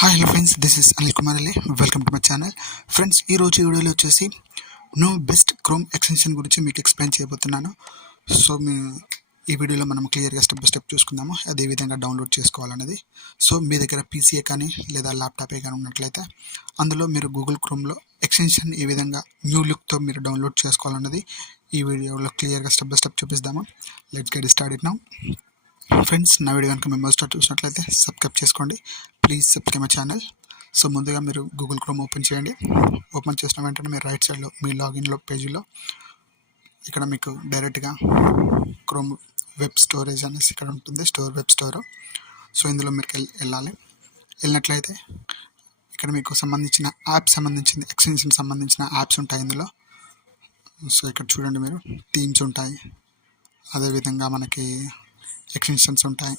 Hi hello friends, this is Anil Kumar Ali. Welcome to my channel. Friends, ఈరోజు ఈ వీడియోలో వచ్చేసి బెస్ట్ క్రోమ్ ఎక్స్టెన్షన్ గురించి మీకు ఎక్స్ప్లెయిన్ చేయబోతున్నాను. సో ఈ వీడియోలో మనం క్లియర్గా స్టెప్ బై స్టెప్ చూసుకుందాము, అదే విధంగా డౌన్లోడ్ చేసుకోవాలన్నది. సో మీ దగ్గర పీసీఏ కానీ లేదా ల్యాప్టాపే కానీ ఉన్నట్లయితే అందులో మీరు గూగుల్ క్రోమ్లో ఎక్స్టెన్షన్ ఏ విధంగా న్యూ లుక్తో మీరు డౌన్లోడ్ చేసుకోవాలన్నది ఈ వీడియోలో క్లియర్గా స్టెప్ బై స్టెప్ చూపిస్తాము. Let's get started now. Friends, నా వీడియో కనుక మేము స్టార్ట్ చూసినట్లయితే సబ్స్క్రైబ్ చేసుకోండి. Please subscribe my channel. So ముందుగా మీరు గూగుల్ క్రోమ్ ఓపెన్ చేయండి. ఓపెన్ చేసిన వెంటనే మీరు రైట్ సైడ్లో మీ లాగిన్లో పేజీలో ఇక్కడ మీకు డైరెక్ట్గా క్రోమ్ వెబ్ స్టోరేజ్ అనేసి ఇక్కడ ఉంటుంది, వెబ్ స్టోర్. సో ఇందులో మీరు వెళ్ళినట్లయితే ఇక్కడ మీకు సంబంధించిన ఎక్స్టెన్షన్ సంబంధించిన యాప్స్ ఉంటాయి ఇందులో. సో ఇక్కడ చూడండి, మీరు థీమ్స్ ఉంటాయి, అదేవిధంగా మనకి ఎక్స్టెన్షన్స్ ఉంటాయి,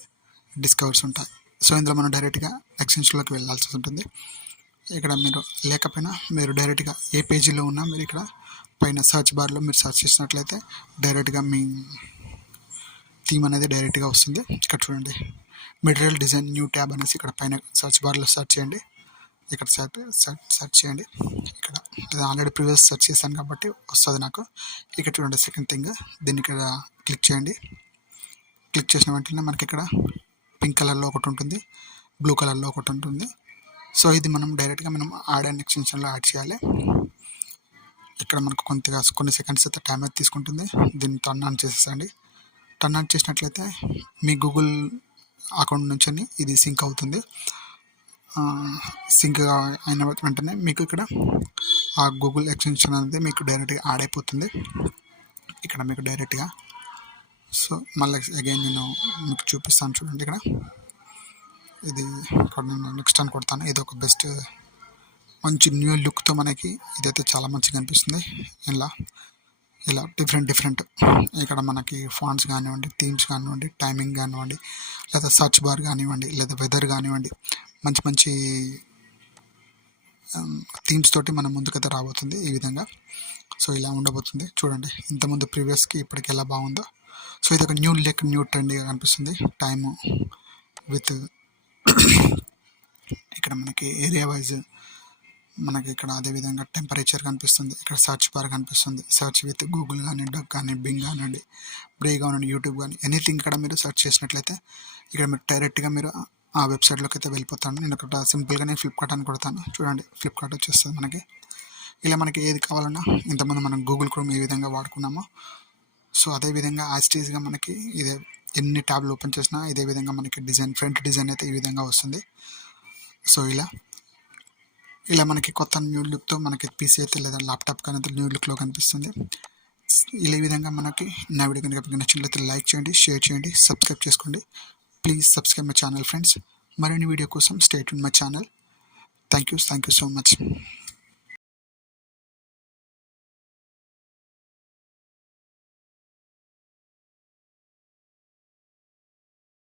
డిస్కవర్స్ ఉంటాయి. సో ఇందులో మనం డైరెక్ట్గా ఎక్స్టెన్షన్లోకి వెళ్ళాల్సి ఉంటుంది. ఇక్కడ మీరు లేకపోయినా మీరు డైరెక్ట్గా ఏ పేజీలో ఉన్నా మీరు ఇక్కడ పైన సర్చ్ బార్లో మీరు సర్చ్ చేసినట్లయితే డైరెక్ట్గా మీ థీమ్ అనేది డైరెక్ట్గా వస్తుంది. ఇక్కడ చూడండి, మెటీరియల్ డిజైన్ న్యూ ట్యాబ్ అనేసి ఇక్కడ పైన సర్చ్ బార్లో సర్చ్ చేయండి. ఇక్కడ సర్చ్ చేయండి. ఇక్కడ ఆల్రెడీ ప్రీవియస్ సర్చ్ చేశాను కాబట్టి వస్తుంది నాకు. ఇక్కడ చూడండి, సెకండ్ థింగ్, దీన్ని ఇక్కడ క్లిక్ చేయండి. క్లిక్ చేసిన వెంటనే మనకి ఇక్కడ పింక్ కలర్లో ఒకటి ఉంటుంది, బ్లూ కలర్లో ఒకటి ఉంటుంది. సో ఇది మనం డైరెక్ట్గా యాడ్ అండ్ ఎక్స్టెన్షన్లో యాడ్ చేయాలి. ఇక్కడ మనకు కొన్ని సెకండ్స్ అయితే టైం అయితే తీసుకుంటుంది. దీన్ని టర్న్ ఆన్ చేసేసండి. టర్న్ ఆన్ చేసినట్లయితే మీ గూగుల్ అకౌంట్ నుంచి ఇది సింక్ అవుతుంది. సింక్ అయిన వెంటనే మీకు ఇక్కడ ఆ గూగుల్ ఎక్స్టెన్షన్ అనేది మీకు డైరెక్ట్గా యాడ్ అయిపోతుంది ఇక్కడ మీకు డైరెక్ట్గా. సో మళ్ళీ అగైన్ నేను మీకు చూపిస్తాను, చూడండి. ఇక్కడ ఇది నేను నెక్స్ట్ అని కొడతాను. ఇది ఒక బెస్ట్ మంచి న్యూ లుక్తో మనకి ఇదైతే చాలా మంచిగా అనిపిస్తుంది. ఇలా డిఫరెంట్ ఇక్కడ మనకి ఫాంట్స్ కానివ్వండి, థీమ్స్ కానివ్వండి, టైమింగ్ కానివ్వండి, లేదా సర్చ్ బార్ కానివ్వండి, లేదా వెదర్ కానివ్వండి, మంచి థీమ్స్ తోటి మన ముందుకైతే రాబోతుంది ఈ విధంగా. సో ఇలా ఉండబోతుంది, చూడండి. ఇంతకుముందు ప్రీవియస్కి ఇప్పటికి ఎలా బాగుందో. సో ఇది ఒక న్యూ ట్రెండ్గా కనిపిస్తుంది. టైము విత్ ఇక్కడ మనకి ఏరియా వైజ్ మనకి ఇక్కడ అదేవిధంగా టెంపరేచర్ కనిపిస్తుంది. ఇక్కడ సర్చ్ బార్ కనిపిస్తుంది. సర్చ్ విత్ గూగుల్ కానీ, డక్ కానీ, బింగ్ కానివ్వండి, బ్రే కానివ్వండి, యూట్యూబ్ కానీ, ఎనీథింగ్ ఇక్కడ మీరు సర్చ్ చేసినట్లయితే ఇక్కడ మీరు డైరెక్ట్గా మీరు ఆ వెబ్సైట్లోకి అయితే వెళ్ళిపోతాను. నేను ఇక్కడ సింపుల్గా ఫ్లిప్కార్ట్ అని కొడతాను. చూడండి, ఫ్లిప్కార్ట్ వచ్చేస్తుంది మనకి. ఇలా మనకి ఏది కావాలన్నా ఇంతకుముందు మనం గూగుల్ క్రోమ్ ఏ విధంగా వాడుకున్నామో సో అదేవిధంగా యాస్టీజ్గా మనకి ఇదే ఎన్ని ట్యాబ్లు ఓపెన్ చేసినా ఇదే విధంగా మనకి ఫ్రంట్ డిజైన్ అయితే ఈ విధంగా వస్తుంది. సో ఇలా మనకి కొత్త న్యూ లుక్తో మనకి పీసీ అయితే లేదా ల్యాప్టాప్ కానీ న్యూ లుక్లో కనిపిస్తుంది. ఇలా ఈ విధంగా మనకి నా వీడియో కనుక మీకు నచ్చినట్లయితే లైక్ చేయండి, షేర్ చేయండి, సబ్స్క్రైబ్ చేసుకోండి. Please subscribe my channel friends. మరిన్ని వీడియో కోసం stay tune my channel. Thank you so much.